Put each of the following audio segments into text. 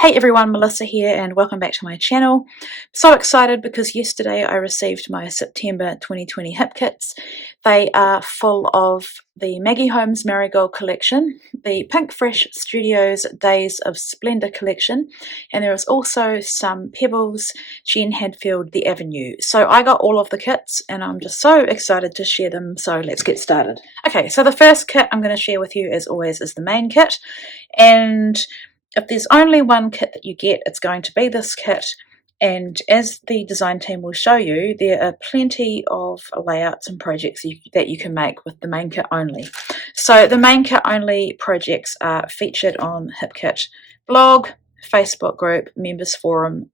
Hey everyone, Melissa here and welcome back to my channel. So excited because yesterday I received my September 2020 hip kits. They are full of the Maggie Holmes Marigold collection, the Pink Fresh Studios Days of Splendor collection, and there is also some Pebbles, Jen Hadfield, The Avenue. So I got all of the kits and I'm just so excited to share them, so let's get started. Okay, so the first kit I'm going to share with you as always is the main kit, and if there's only one kit that you get, it's going to be this kit, and as the design team will show you, there are plenty of layouts and projects that you can make with the main kit only. So the main kit only projects are featured on HipKit blog, Facebook group, members forum,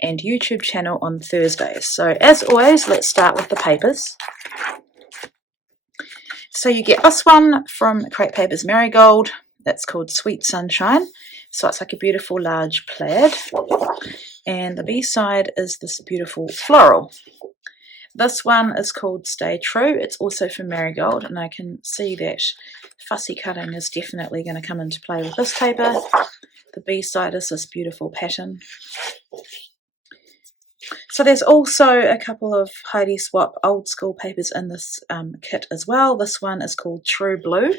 and YouTube channel on Thursdays. So as always, let's start with the papers. So you get this one from Crate Papers Marigold. That's called Sweet Sunshine. So it's like a beautiful large plaid, and the B-side is this beautiful floral. This one is called Stay True. It's also from Marigold, and I can see that fussy cutting is definitely going to come into play with this paper. The B-side is this beautiful pattern. So there's also a couple of Heidi Swap old school papers in this kit as well. This one is called True Blue,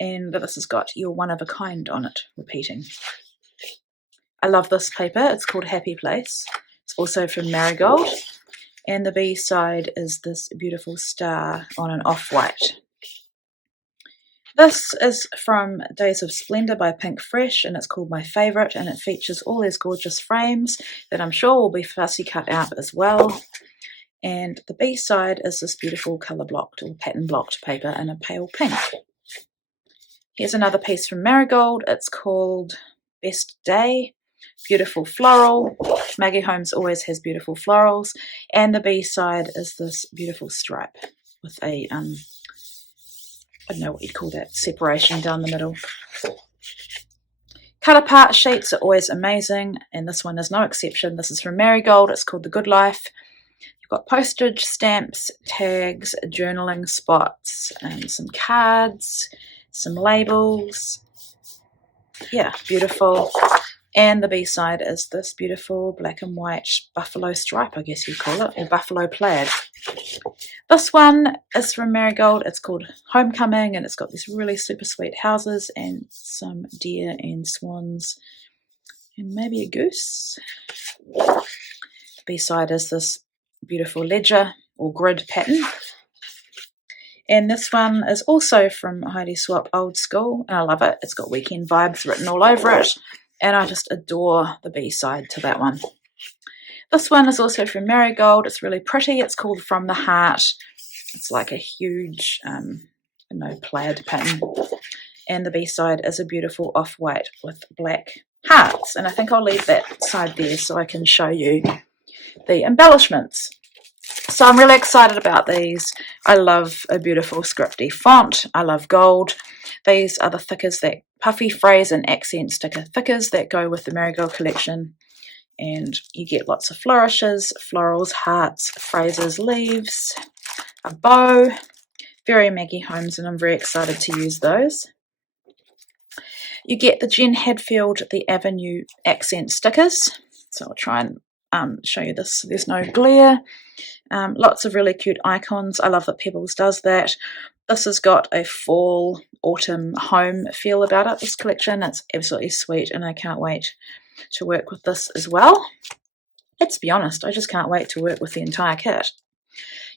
and this has got You're One of a Kind on it, repeating. I love this paper. It's called Happy Place. It's also from Marigold, and the B-side is this beautiful star on an off-white. This is from Days of Splendor by Pink Fresh, and it's called My Favourite, and it features all these gorgeous frames that I'm sure will be fussy cut out as well. And the B-side is this beautiful colour blocked or pattern blocked paper in a pale pink. Here's another piece from Marigold. It's called Best Day. Beautiful floral. Maggie Holmes always has beautiful florals. And the B-side is this beautiful stripe with a, I don't know what you'd call that, separation down the middle. Cut apart sheets are always amazing, and this one is no exception. This is from Marigold. It's called The Good Life. You've got postage stamps, tags, journaling spots, some cards, some labels. Yeah, beautiful. And the B-side is this beautiful black and white buffalo stripe, I guess you'd call it, or buffalo plaid. This one is from Marigold. It's called Homecoming, and it's got these really super sweet houses and some deer and swans and maybe a goose. The B-side is this beautiful ledger or grid pattern. And this one is also from Heidi Swap Old School, and I love it. It's got weekend vibes written all over it, and I just adore the B-side to that one. This one is also from Marigold. It's really pretty. It's called From the Heart. It's like a huge, plaid pattern. And the B-side is a beautiful off-white with black hearts. And I think I'll leave that side there so I can show you the embellishments. So I'm really excited about these. I love a beautiful scripty font. I love gold. These are the thickers, that puffy phrase and accent sticker thickers that go with the Marigold collection. And you get lots of flourishes, florals, hearts, phrases, leaves, a bow. Very Maggie Holmes, and I'm very excited to use those. You get the Jen Hadfield, The Avenue accent stickers. So I'll try and show you this. There's no glare. Lots of really cute icons. I love that Pebbles does that. This has got a fall, autumn, home feel about it, this collection. It's absolutely sweet, and I can't wait to work with this as well. Let's be honest, I just can't wait to work with the entire kit.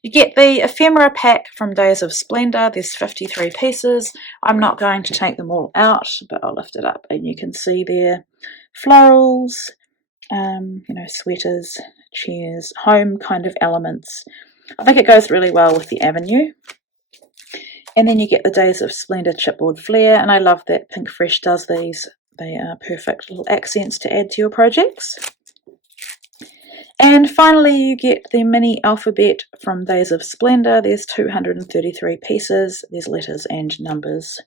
You get the Ephemera pack from Days of Splendor. There's 53 pieces. I'm not going to take them all out, but I'll lift it up and you can see there florals, sweaters, chairs, home kind of elements. I think it goes really well with the Avenue. And then you get the Days of Splendor chipboard flair, and I love that Pink Fresh does these. They are perfect little accents to add to your projects. And finally you get the mini alphabet from Days of Splendor. There's 233 pieces. There's letters and numbers.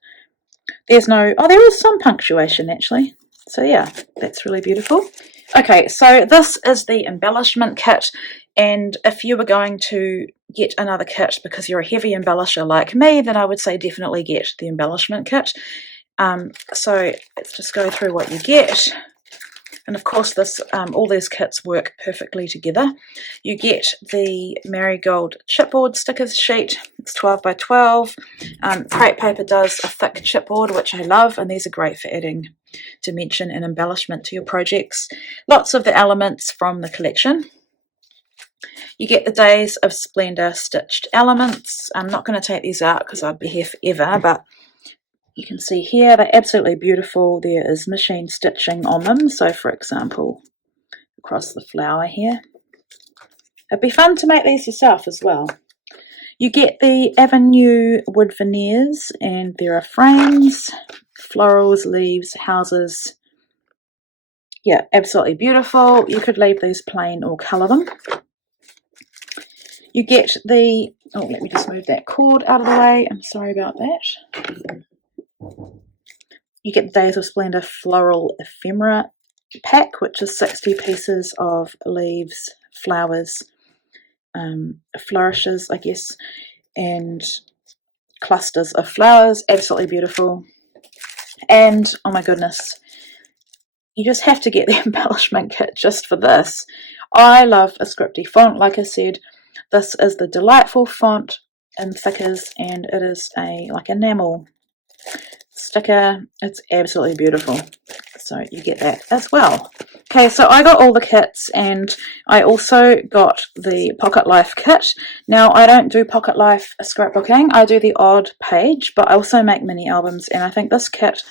There is some punctuation actually. So yeah, that's really beautiful. Okay, so this is the embellishment kit, and if you were going to get another kit because you're a heavy embellisher like me, then I would say definitely get the embellishment kit. So let's just go through what you get. And of course this all these kits work perfectly together. You get the Marigold chipboard stickers sheet. It's 12 by 12. Crepe paper does a thick chipboard, which I love, and these are great for adding dimension and embellishment to your projects. Lots of the elements from the collection. You get the Days of Splendor stitched elements. I'm not going to take these out because I'd be here forever, but you can see here they're absolutely beautiful. There is machine stitching on them. So for example, across the flower here. It'd be fun to make these yourself as well. You get the Avenue wood veneers, and there are frames, florals, leaves, houses. Yeah, absolutely beautiful. You could leave these plain or colour them. You get the, oh, let me just move that cord out of the way. I'm sorry about that. You get the Days of Splendor floral ephemera pack, which is 60 pieces of leaves, flowers, flourishes, I guess, and clusters of flowers. Absolutely beautiful. And oh my goodness, you just have to get the embellishment kit just for this. I love a scripty font. Like I said, this is the Delightful font in thickers, and it is a like enamel sticker. It's absolutely beautiful, so you get that as well. Okay, so I got all the kits, and I also got the Pocket Life kit. Now I don't do Pocket Life scrapbooking, I do the odd page, but I also make mini albums, and I think this kit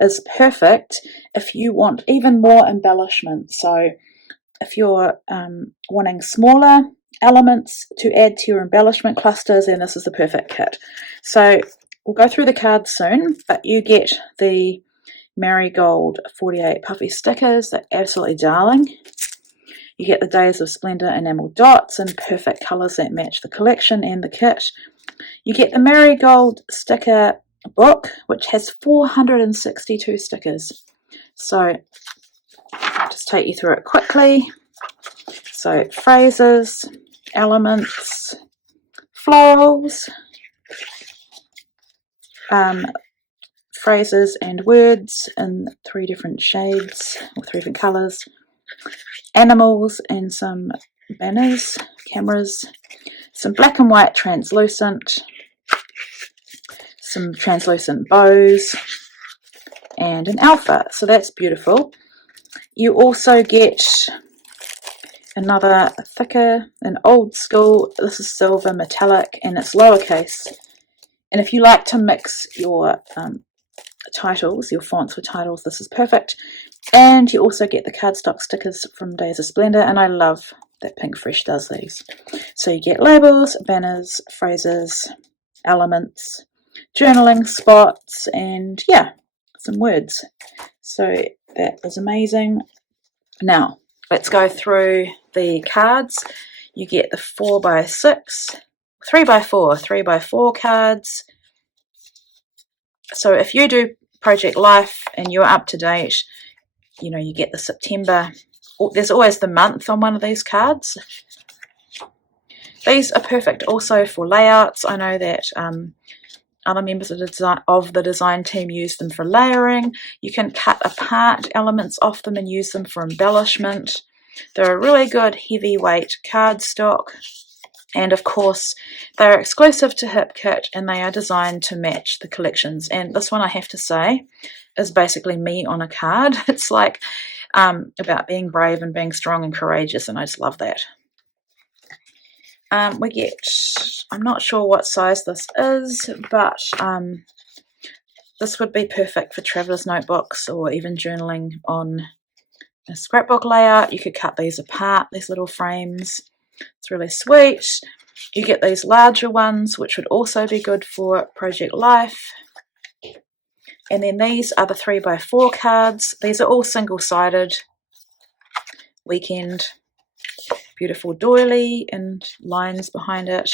is perfect if you want even more embellishment. So if you're wanting smaller elements to add to your embellishment clusters, then this is the perfect kit. So we'll go through the cards soon, but you get the Marigold 48 puffy stickers. They're absolutely darling. You get the Days of Splendor enamel dots in perfect colours that match the collection and the kit. You get the Marigold sticker book, which has 462 stickers. So I'll just take you through it quickly. So phrases, elements, florals, phrases and words in 3 different shades or 3 different colours, animals and some banners, cameras, some black and white translucent, some translucent bows, and an alpha. So that's beautiful. You also get another thicker, an old school, this is silver metallic, and it's lowercase. And if you like to mix your titles, your fonts with titles, this is perfect. And you also get the cardstock stickers from Days of Splendor, and I love that Pink Fresh does these. So you get labels, banners, phrases, elements, journaling spots, and yeah, some words. So that is amazing. Now let's go through the cards. You get the 4x6, 3x4, 3x4 cards. So if you do Project Life and you're up to date, you know, you get the September, there's always the month on one of these cards. These are perfect also for layouts. I know that other members of the design team use them for layering. You can cut apart elements off them and use them for embellishment. They're a really good heavyweight cardstock. And of course, they're exclusive to HipKit, and they are designed to match the collections. And this one, I have to say, is basically me on a card. It's like about being brave and being strong and courageous, and I just love that. We get, I'm not sure what size this is, but this would be perfect for traveler's notebooks or even journaling on a scrapbook layout. You could cut these apart, these little frames. It's really sweet. You get these larger ones, which would also be good for Project Life. And then these are the 3x4 cards. These are all single-sided. Weekend, beautiful doily and lines behind it.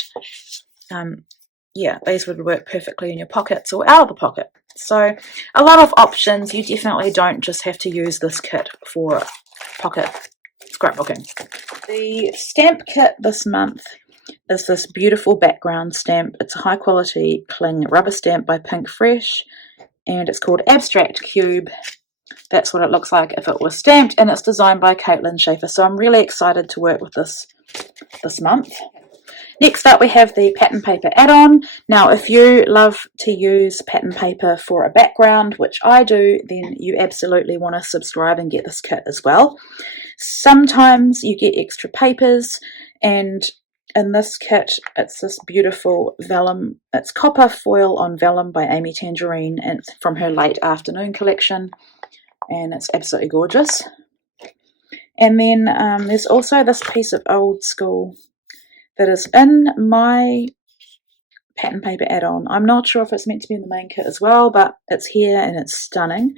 Yeah, these would work perfectly in your pockets or out of the pocket. So a lot of options. You definitely don't just have to use this kit for pocket scrapbooking. The stamp kit this month is this beautiful background stamp. It's a high quality cling rubber stamp by Pink Fresh. and it's called Abstract Cube. That's what it looks like if it was stamped, and it's designed by Caitlin Schaefer. So I'm really excited to work with this month. Next up we have the pattern paper add-on. Now if you love to use pattern paper for a background, which I do, then you absolutely want to subscribe and get this kit as well. Sometimes you get extra papers, and in this kit it's this beautiful vellum. It's copper foil on vellum by Amy Tangerine, and it's from her Late Afternoon collection, and it's absolutely gorgeous. And then there's also this piece of old school that is in my pattern paper add-on. I'm not sure if it's meant to be in the main kit as well, but it's here and it's stunning.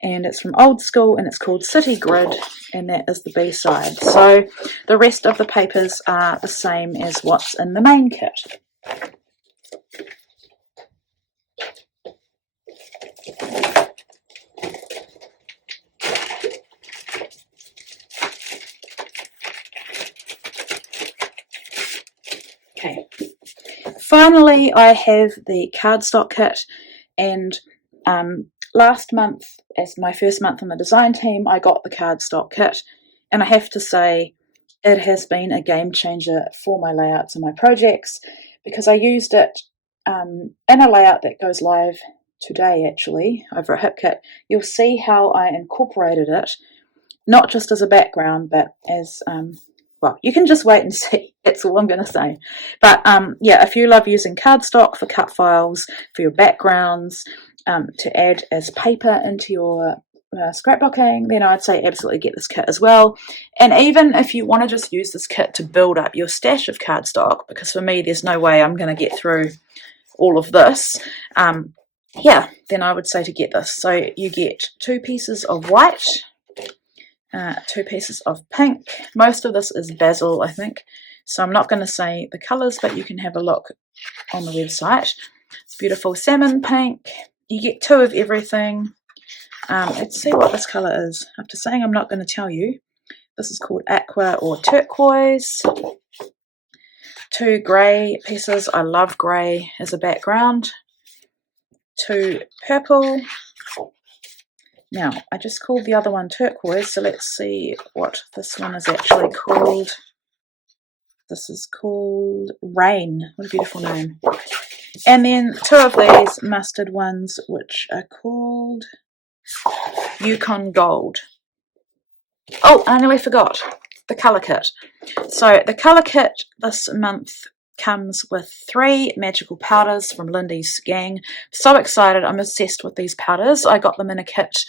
And it's from Old School, and it's called City Grid, and that is the B-side. So the rest of the papers are the same as what's in the main kit. Okay, finally I have the cardstock kit, and last month, as my first month on the design team, I got the cardstock kit, and I have to say it has been a game changer for my layouts and my projects, because I used it in a layout that goes live today actually over at HipKit. You'll see how I incorporated it, not just as a background, but as well, you can just wait and see. That's all I'm going to say. But yeah, if you love using cardstock for cut files, for your backgrounds, to add as paper into your scrapbooking, then I'd say absolutely get this kit as well. And even if you want to just use this kit to build up your stash of cardstock, because for me there's no way I'm going to get through all of this, yeah, then I would say to get this. So you get 2 pieces of white, 2 pieces of pink. Most of this is basil, I think, so I'm not going to say the colours, but you can have a look on the website. It's beautiful salmon pink. You get 2 of everything. Let's see what this colour is. After saying I'm not going to tell you, this is called aqua or turquoise. 2 grey pieces. I love grey as a background. 2 purple. Now, I just called the other one turquoise, so let's see what this one is actually called. This is called Rain. What a beautiful name. And then 2 of these mustard ones, which are called Yukon Gold. Oh, I nearly forgot the colour kit. So the colour kit this month comes with 3 magical powders from Lindy's gang. So excited. I'm obsessed with these powders. I got them in a kit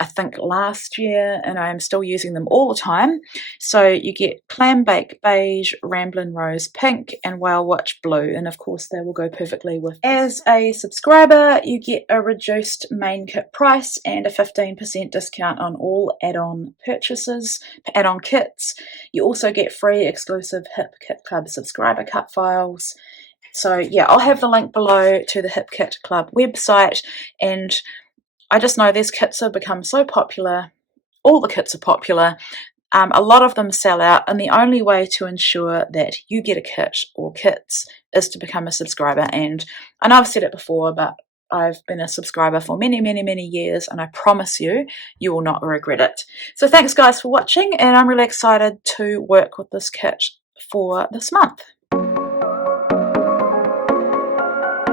I think last year, and I'm still using them all the time. So you get Clam Bake Beige, Ramblin' Rose Pink, and Whale Watch Blue, and of course they will go perfectly with. As a subscriber, you get a reduced main kit price and a 15% discount on all add-on purchases, add-on kits. You also get free exclusive HipKit Club subscriber cut files. So yeah, I'll have the link below to the HipKit Club website, and I just know these kits have become so popular. All the kits are popular. A lot of them sell out, and the only way to ensure that you get a kit or kits is to become a subscriber. And I know I've said it before, but I've been a subscriber for many, many, many years, and I promise you, you will not regret it. So thanks guys for watching, and I'm really excited to work with this kit for this month.